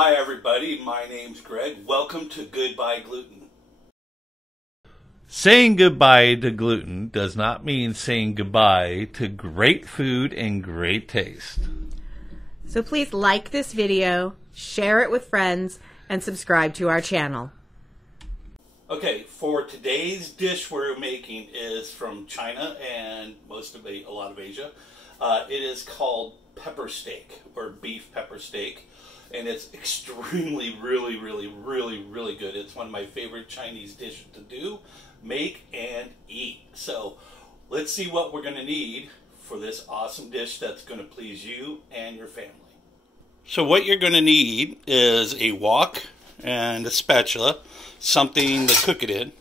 Hi everybody, my name's Greg. Welcome to Goodbye Gluten. Saying goodbye to gluten does not mean saying goodbye to great food and great taste. So please like this video, share it with friends, and subscribe to our channel. Okay, for today's dish we're making is from China and a lot of Asia. It is called pepper steak or beef pepper steak, and it's extremely, really good. It's one of my favorite Chinese dishes to do, make, and eat. So let's see what we're going to need for this awesome dish that's going to please you and your family. So what you're going to need is a wok and a spatula, something to cook it in.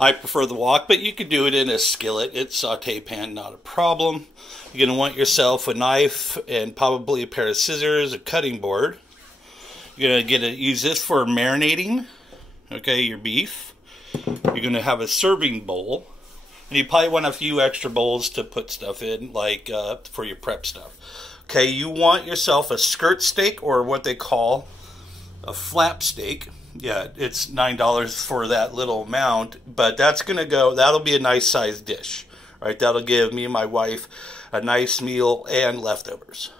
I prefer the wok, but you could do it in a skillet. It's saute pan, not a problem. You're going to want yourself a knife and probably a pair of scissors, a cutting board. You're going to use this for marinating, okay, your beef. You're going to have a serving bowl, and you probably want a few extra bowls to put stuff in, like for your prep stuff. Okay, you want yourself a skirt steak, or what they call a flap steak. Yeah, it's $9 for that little amount, but that's going to go, that'll be a nice sized dish, right? That'll give me and my wife a nice meal and leftovers.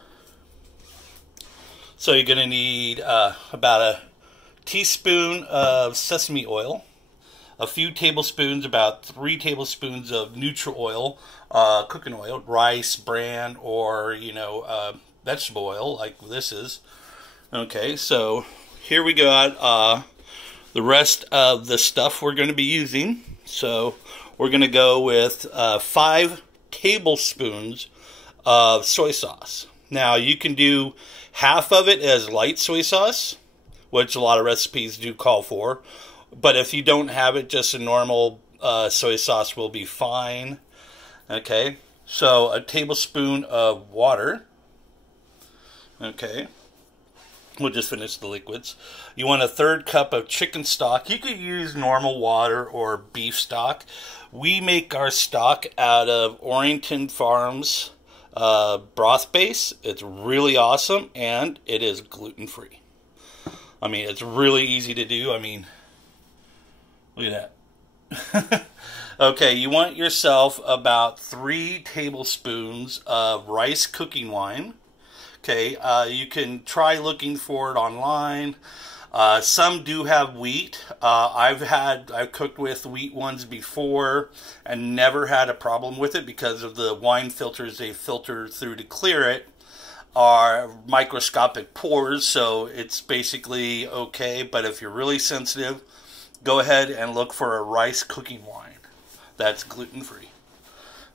So you're going to need about a teaspoon of sesame oil, a few tablespoons, about 3 tablespoons of neutral oil, cooking oil, rice, bran, or, vegetable oil like this is. Okay, so here we got the rest of the stuff we're going to be using. So we're going to go with 5 tablespoons of soy sauce. Now you can do half of it as light soy sauce, which a lot of recipes do call for. But if you don't have it, just a normal soy sauce will be fine. Okay, so a tablespoon of water. Okay. We'll just finish the liquids. You want a 1/3 cup of chicken stock. You could use normal water or beef stock. We make our stock out of Orrington Farms broth base. It's really awesome, and it is gluten-free. I mean, it's really easy to do. I mean, look at that. Okay, you want yourself about 3 tablespoons of rice cooking wine. Okay, you can try looking for it online. Some do have wheat. I've cooked with wheat ones before and never had a problem with it because of the wine filters they filter through to clear it are microscopic pores, so it's basically okay. But if you're really sensitive, go ahead and look for a rice cooking wine that's gluten-free.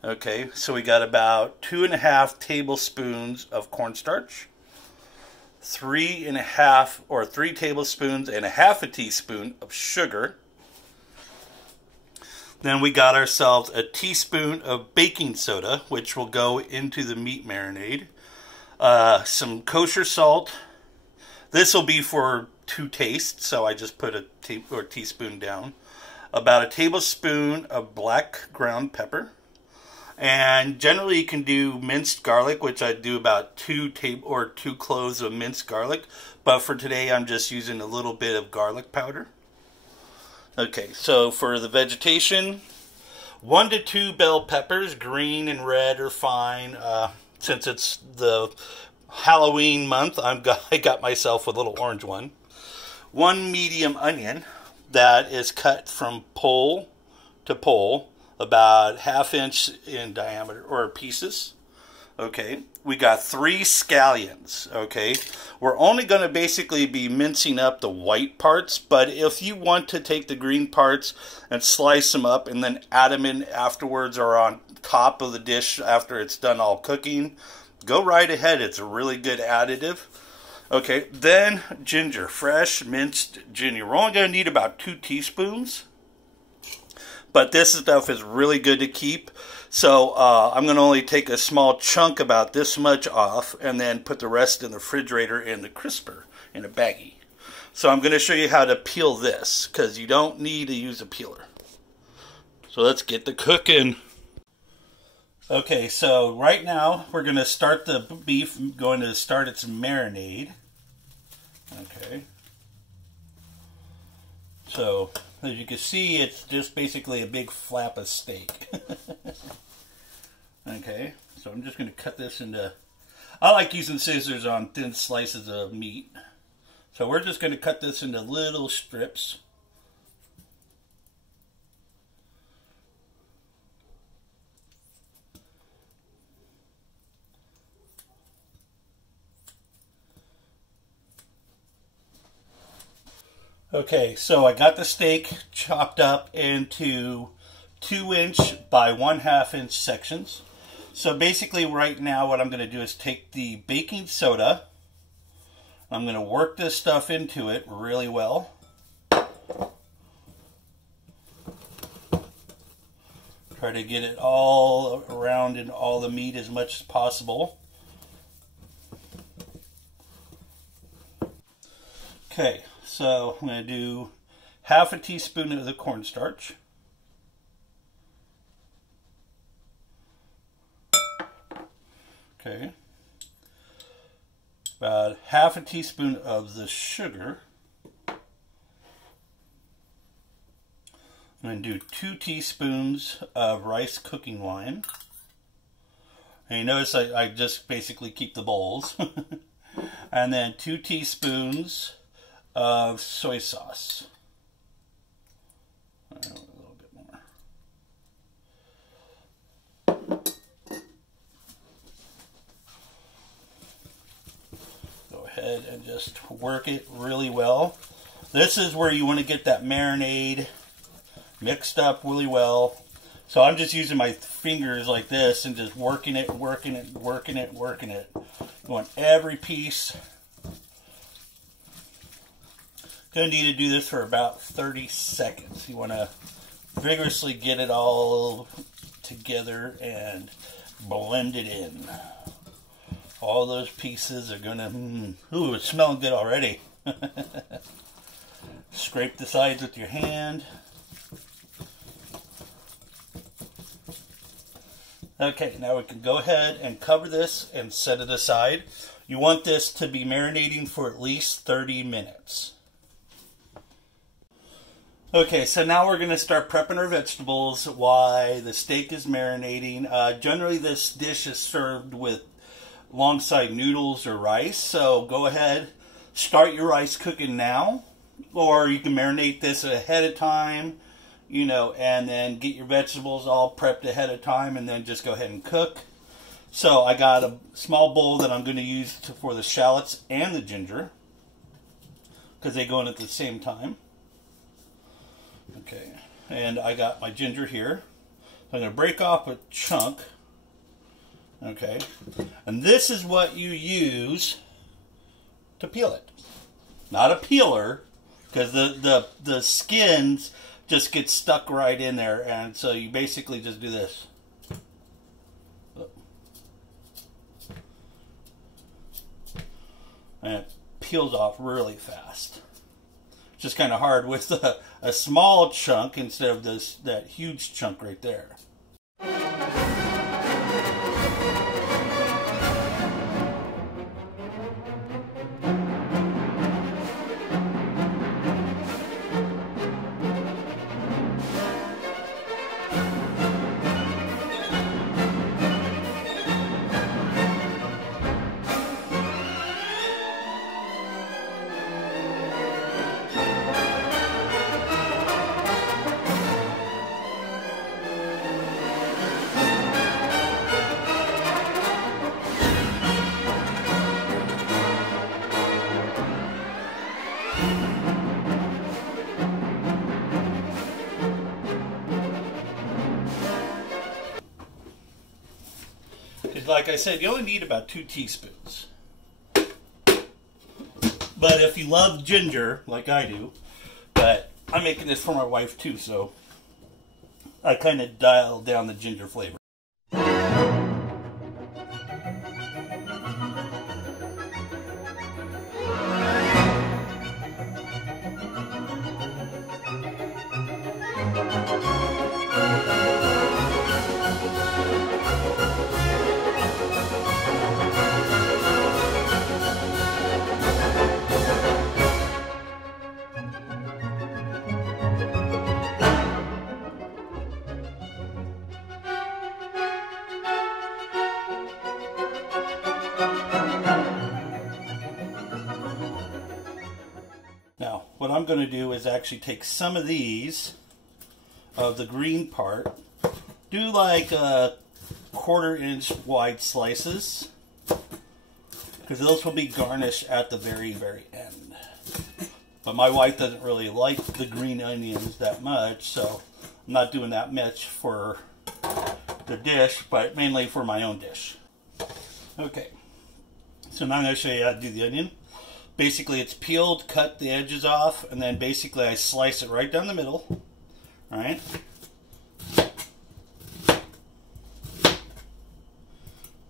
Okay, so we got about 2.5 tablespoons of cornstarch, 3 tablespoons and a half a teaspoon of sugar. Then we got ourselves a teaspoon of baking soda, which will go into the meat marinade. Some kosher salt. This will be for to taste, so I just put a teaspoon down. About a tablespoon of black ground pepper. And generally you can do minced garlic, which I do about 2 cloves of minced garlic. But for today I'm just using a little bit of garlic powder. Okay, so for the vegetation, 1 to 2 bell peppers, green and red are fine. Since it's the Halloween month, I got myself a little orange one. 1 medium onion that is cut from pole to pole, about 1/2 inch in diameter, or pieces. Okay, we got 3 scallions. Okay, we're only going to basically be mincing up the white parts, but if you want to take the green parts and slice them up and then add them in afterwards or on top of the dish after it's done all cooking, go right ahead. It's a really good additive. Okay, then ginger, fresh minced ginger. We're only going to need about 2 teaspoons. But this stuff is really good to keep. So I'm going to only take a small chunk, about this much, off, and then put the rest in the refrigerator in the crisper, in a baggie. So I'm going to show you how to peel this, because you don't need to use a peeler. So let's get to cooking. Okay, so right now we're going to start the beef, going to start its marinade. Okay. So, as you can see, it's just basically a big flap of steak. Okay, so I'm just going to cut this into... I like using scissors on thin slices of meat. So we're just going to cut this into little strips. Okay, so I got the steak chopped up into 2-inch by 1/2 inch sections. So basically right now what I'm going to do is take the baking soda. I'm going to work this stuff into it really well. Try to get it all around in all the meat as much as possible. Okay, so I'm going to do 1/2 teaspoon of the cornstarch. Okay. About 1/2 teaspoon of the sugar. I'm going to do 2 teaspoons of rice cooking wine. And you notice I just basically keep the bowls. And then 2 teaspoons of soy sauce. A little bit more. Go ahead and just work it really well. This is where you want to get that marinade mixed up really well. So I'm just using my fingers like this and just working it, working it, working it, working it. You want every piece. Going to need to do this for about 30 seconds. You want to vigorously get it all together and blend it in. All those pieces are going to, ooh, it's smelling good already. Scrape the sides with your hand. Okay, now we can go ahead and cover this and set it aside. You want this to be marinating for at least 30 minutes. Okay, so now we're going to start prepping our vegetables while the steak is marinating. Generally, this dish is served with alongside noodles or rice, so go ahead, start your rice cooking now, or you can marinate this ahead of time, you know, and then get your vegetables all prepped ahead of time and then just go ahead and cook. So I got a small bowl that I'm going to use for the shallots and the ginger because they go in at the same time. Okay, and I got my ginger here. I'm going to break off a chunk. Okay, and this is what you use to peel it. Not a peeler, because the skins just get stuck right in there, and so you basically just do this. And it peels off really fast. Just kind of hard with a small chunk instead of that huge chunk right there. Like I said, you only need about 2 teaspoons. But if you love ginger, like I do, but I'm making this for my wife too, so I kind of dialed down the ginger flavor. Now, what I'm going to do is actually take some of these, of the green part, do like a 1/4 inch wide slices, because those will be garnished at the very, very end. But my wife doesn't really like the green onions that much, so I'm not doing that much for the dish, but mainly for my own dish. Okay, so now I'm going to show you how to do the onion. Basically, it's peeled, cut the edges off, and then basically I slice it right down the middle. All right.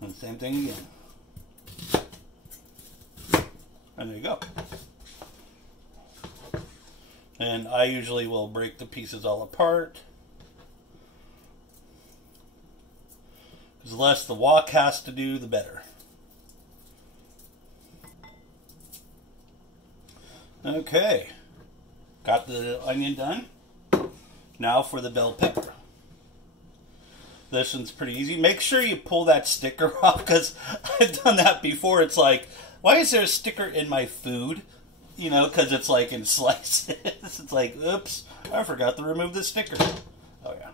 And same thing again. And there you go. And I usually will break the pieces all apart, because the less the wok has to do, the better. Okay, got the onion done. Now for the bell pepper. This one's pretty easy. Make sure you pull that sticker off, because I've done that before. It's like, why is there a sticker in my food? You know, because it's like in slices. It's like, oops, I forgot to remove the sticker. Oh yeah.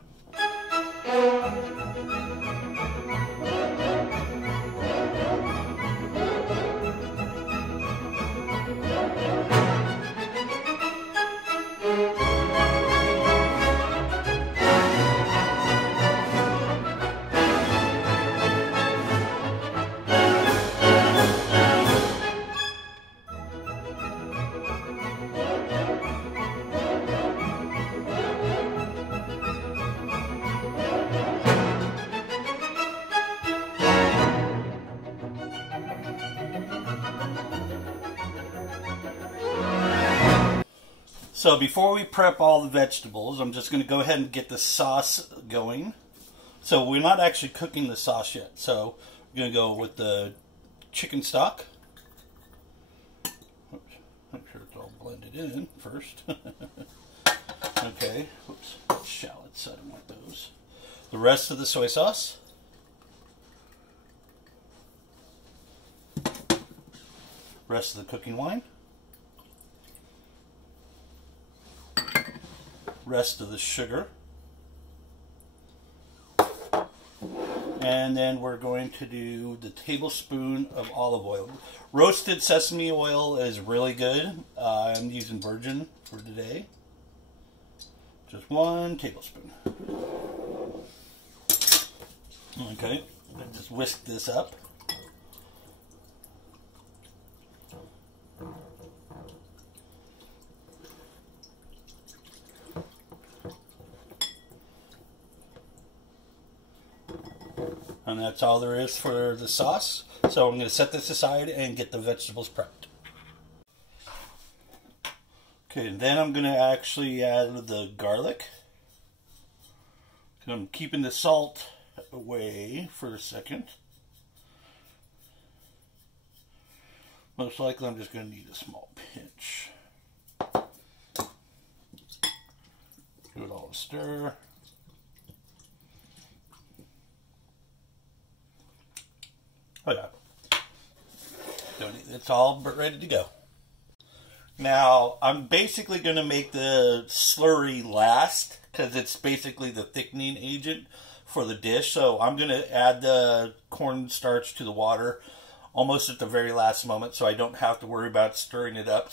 So before we prep all the vegetables, I'm just going to go ahead and get the sauce going. So we're not actually cooking the sauce yet. So we're going to go with the chicken stock. Oops, make sure it's all blended in first. Okay, oops, shallots, I don't want those. The rest of the soy sauce. Rest of the cooking wine. Rest of the sugar, and then we're going to do the tablespoon of olive oil. Roasted sesame oil is really good. I'm using virgin for today. Just 1 tablespoon. Okay, just whisk this up. And that's all there is for the sauce. So I'm going to set this aside and get the vegetables prepped. Okay, and then I'm going to actually add the garlic. I'm keeping the salt away for a second. Most likely I'm just going to need a small pinch. Give it all a stir. Oh yeah, it's all ready to go. Now, I'm basically going to make the slurry last, because it's basically the thickening agent for the dish. So I'm going to add the cornstarch to the water almost at the very last moment, so I don't have to worry about stirring it up,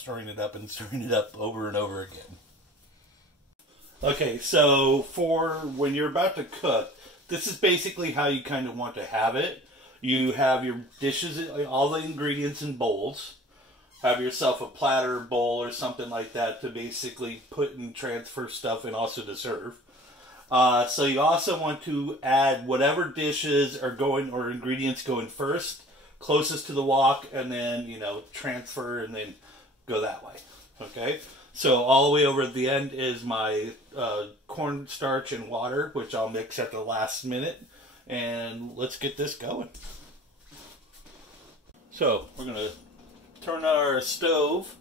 and stirring it up over and over again. Okay, so for when you're about to cook, this is basically how you kind of want to have it. You have your dishes, all the ingredients in bowls. Have yourself a platter, bowl, or something like that to basically put and transfer stuff and also to serve. So you also want to add whatever dishes are going, or ingredients going first, closest to the wok, and then, you know, transfer and then go that way. Okay? So all the way over at the end is my cornstarch and water, which I'll mix at the last minute. And let's get this going. So we're going to turn our stove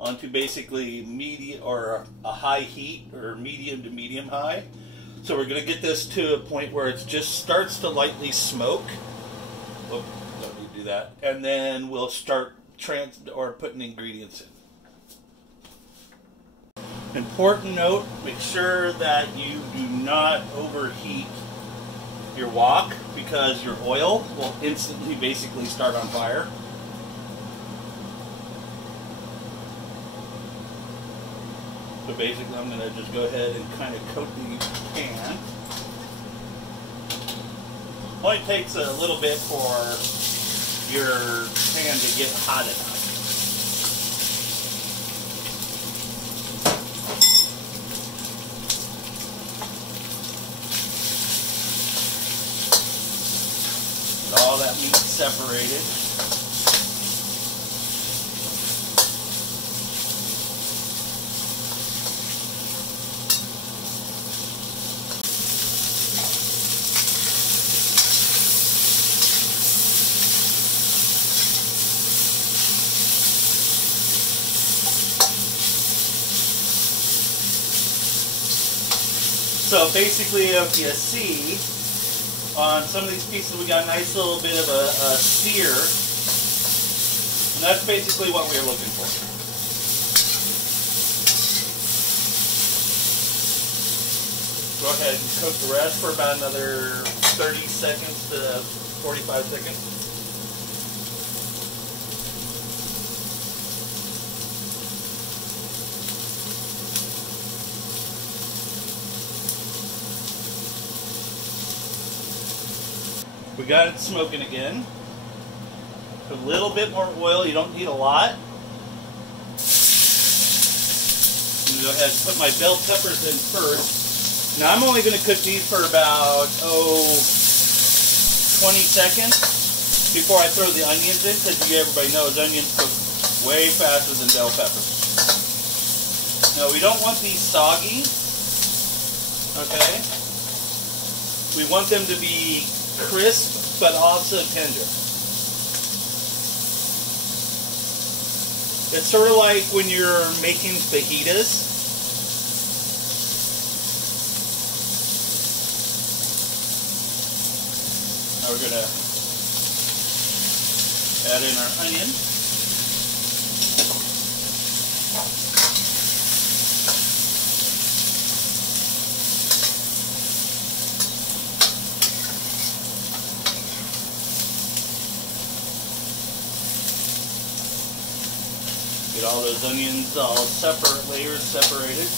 onto basically medium or a high heat, or medium to medium high. So we're going to get this to a point where it just starts to lightly smoke. Oh, don't need to do that. And then we'll start putting ingredients in. Important note, make sure that you do not overheat your wok because your oil will instantly basically start on fire. So basically I'm going to just go ahead and kind of coat the pan. Only takes a little bit for your pan to get hot enough. All that meat separated. So basically, if you see, on some of these pieces we got a nice little bit of a sear, and that's basically what we're looking for. Go ahead and cook the rest for about another 30 seconds to 45 seconds. We got it smoking again. A little bit more oil, you don't need a lot. I'm going to go ahead and put my bell peppers in first. Now I'm only going to cook these for about, 20 seconds before I throw the onions in, because everybody knows onions cook way faster than bell peppers. Now we don't want these soggy, okay? We want them to be crisp, but also tender. It's sort of like when you're making fajitas. Now we're going to add in our onion. Get all those onions all separate, layers separated.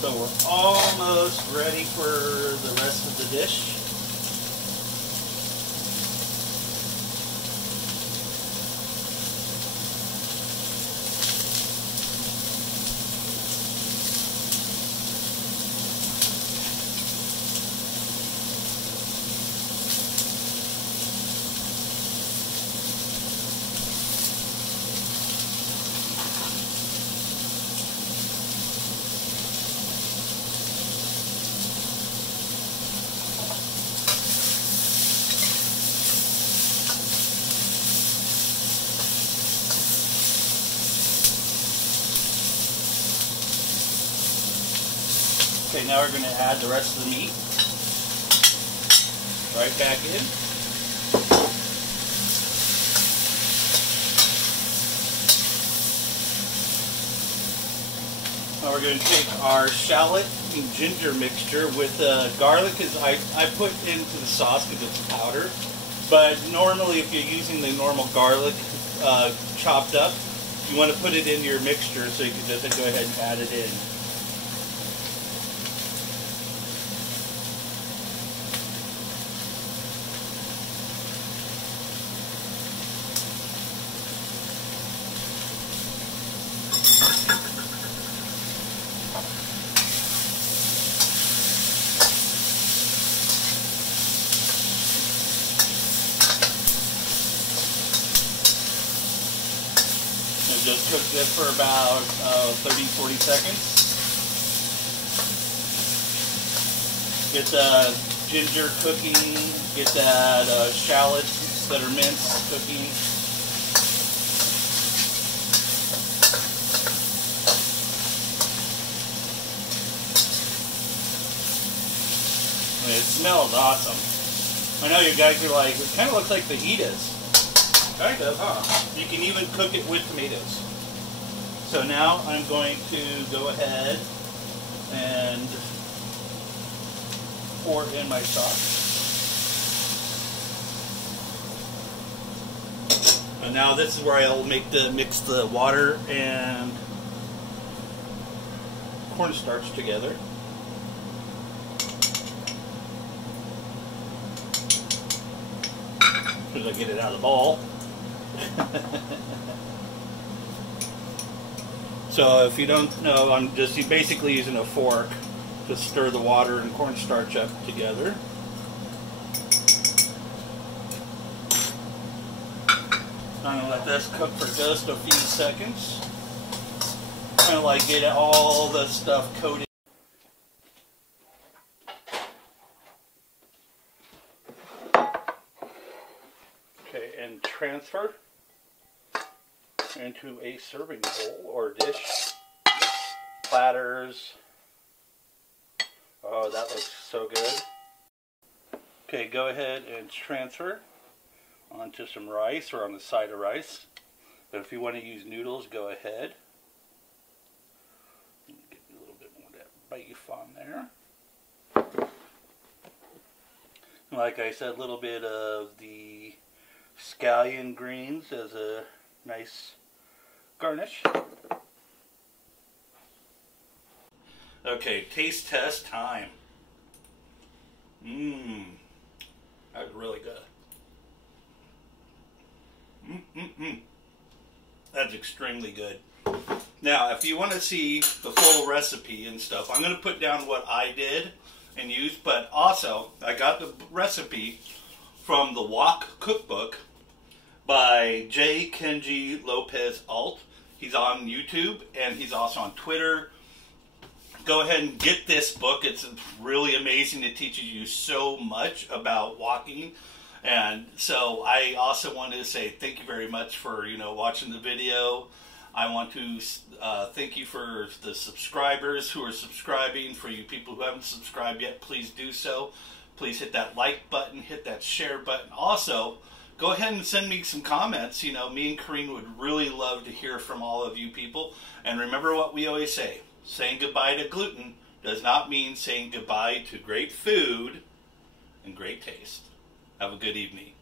So we're almost ready for the rest of the dish. Okay, now we're going to add the rest of the meat right back in. Now we're going to take our shallot and ginger mixture with garlic, because I put into the sauce because it's powder. But normally if you're using the normal garlic chopped up, you want to put it in your mixture so you can just go ahead and add it in. Just cook this for about 30-40 seconds. Get the ginger cooking, get that shallots that are minced cooking. I mean, it smells awesome. I know you guys are like, it kind of looks like fajitas. Kind of, huh? You can even cook it with tomatoes. So now I'm going to go ahead and pour in my sauce. And now this is where I'll mix the water and cornstarch together. As soon as I get it out of the bowl. So if you don't know, I'm just basically using a fork to stir the water and cornstarch up together. I'm going to let this cook for just a few seconds. Kind of like get all the stuff coated. Okay, and transfer into a serving bowl or dish. Platters. Oh, that looks so good. Okay, go ahead and transfer onto some rice or on the side of rice. But if you want to use noodles, go ahead. Get a little bit more of that beef on there. Like I said, a little bit of the scallion greens as a nice garnish. Okay, taste test time. That's really good. That's extremely good. Now, if you want to see the full recipe and stuff, I'm going to put down what I did and used, but also I got the recipe from the Wok Cookbook by J. Kenji Lopez Alt. He's on YouTube and he's also on Twitter. Go ahead and get this book. It's really amazing. It teaches you so much about walking. And so I also wanted to say thank you very much for, watching the video. I want to thank you for the subscribers who are subscribing. For you people who haven't subscribed yet, please do so. Please hit that like button, hit that share button. Also, go ahead and send me some comments. Me and Kareen would really love to hear from all of you people. And remember what we always say. Saying goodbye to gluten does not mean saying goodbye to great food and great taste. Have a good evening.